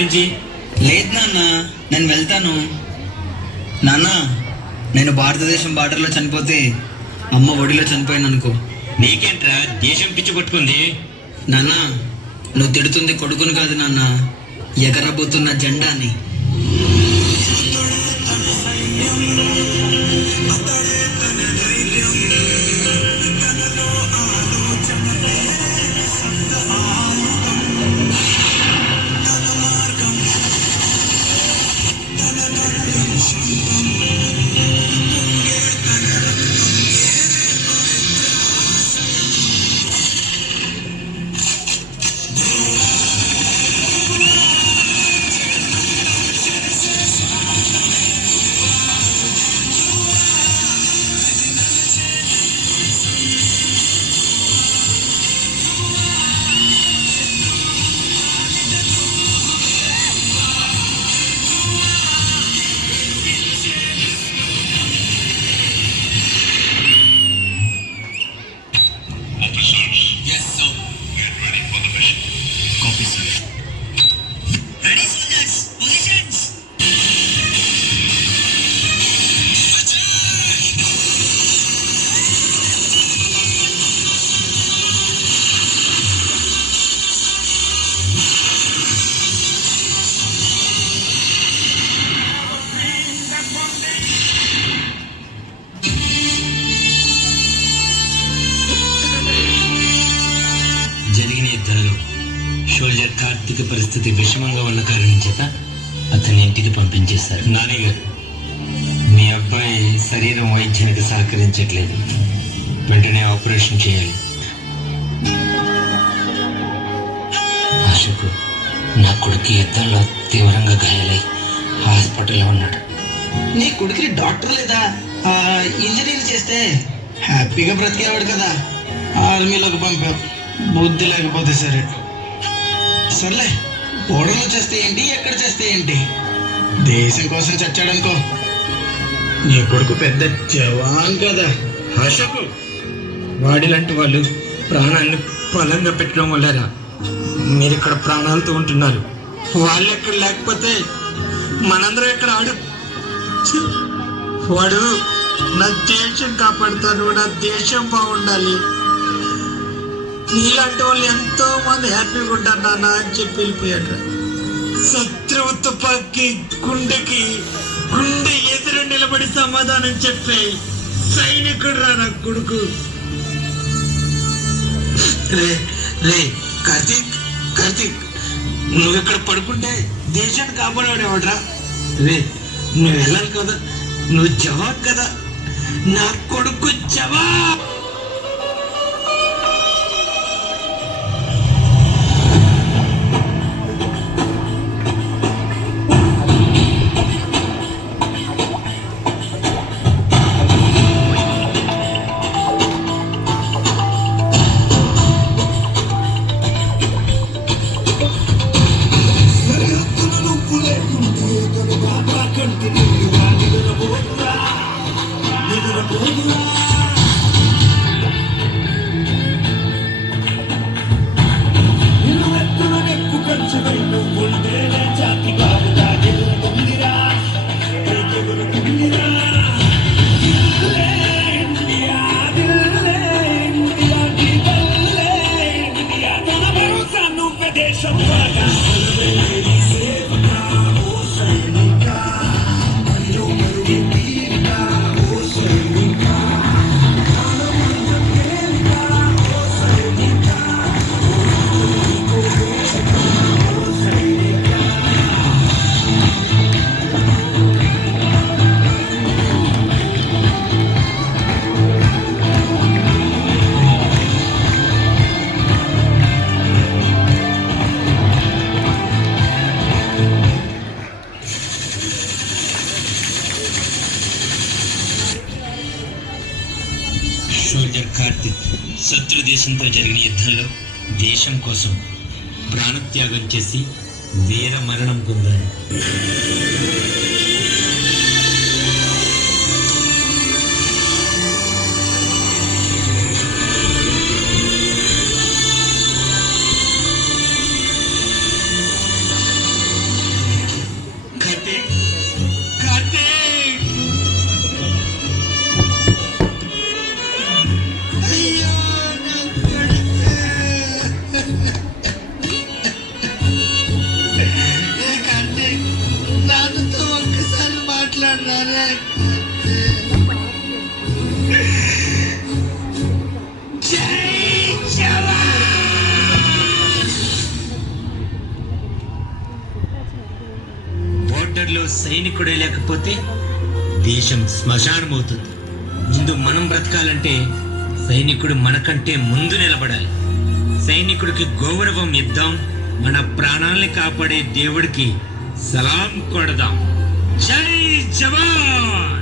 నుంచి. లేదు నాన్న, నేను వెళ్తాను. నాన్న, నేను భారతదేశం బార్డర్లో చనిపోతే అమ్మ ఒడిలో చనిపోయాను అనుకో. నీకేంట్రా దేశం పిచ్చి పట్టుకుంది? నాన్న, నువ్వు తిడుతుంది కొడుకుని కాదు నాన్న, ఎగరబోతున్న జెండాని. జరిగిన యుద్ధాలలో సోల్జర్ కార్తీక్ పరిస్థితి విషమంగా ఉన్న కారణం చేత అతన్ని ఇంటికి పంపించేశారు. నాని గారు, మీ అబ్బాయి శరీరం వైద్యానికి సహకరించట్లేదు, వెంటనే ఆపరేషన్ చేయాలి. ఆశకు నా కొడుకు యుద్ధంలో తీవ్రంగా గాయాలై హాస్పిటల్లో ఉన్నాడు. నీ కొడుకుని డాక్టర్ లేదా? ఇంజనీర్ చేస్తే హ్యాపీగా బ్రతికేవాడు కదా. ఆర్మీలోకి పంపావు, బుద్ధి లేకపోతే సరే. సర్లే, ఓడలో చేస్తే ఏంటి, ఎక్కడ చేస్తే ఏంటి, దేశం కోసం చచ్చాడనుకో. నీ కొడుకు పెద్ద జవాన్ కదా. అశోకు, వాడిలాంటి వాళ్ళు ప్రాణాన్ని బలంగా పెట్టడం వల్లరా మీరు ఇక్కడ ప్రాణాలతో ఉంటున్నారు. వాళ్ళు ఎక్కడ లేకపోతే మనందరం ఎక్కడ వాడు నా దేశం కాపాడుతాను, నా దేశం బాగుండాలి, నీలాంటి వాళ్ళు ఎంతో మంది హ్యాపీగా ఉంటారు నాన్న అని చెప్పి వెళ్ళిపోయాడు. శత్రువు తుపాకి గుండె ఎదురు నిలబడి సమాధానం చెప్పే సైనికుడు రా నా కొడుకు. రే కార్తీక్, నువ్వు ఇక్కడ పడుకుంటే దేశాన్ని కాపాడేవాడేవాడ్రా. రే, నువ్వు వెళ్ళాలి కదా, నువ్వు జవాబు కదా, నా కొడుకు జవాబు. సోల్జర్ కార్తిక్ శత్రు దేశంతో జరిగిన యుద్ధంలో దేశం కోసం ప్రాణత్యాగం చేసి వీర మరణం పొందారు. దగ్గరలో సైనికుడే లేకపోతే దేశం శ్మశానం అవుతుంది. ముందు మనం బ్రతకాలంటే సైనికుడు మనకంటే ముందు నిలబడాలి. సైనికుడికి గౌరవం ఇద్దాం, మన ప్రాణాల్ని కాపాడే దేవుడికి సలాం కొడదాం. జై జవాన్.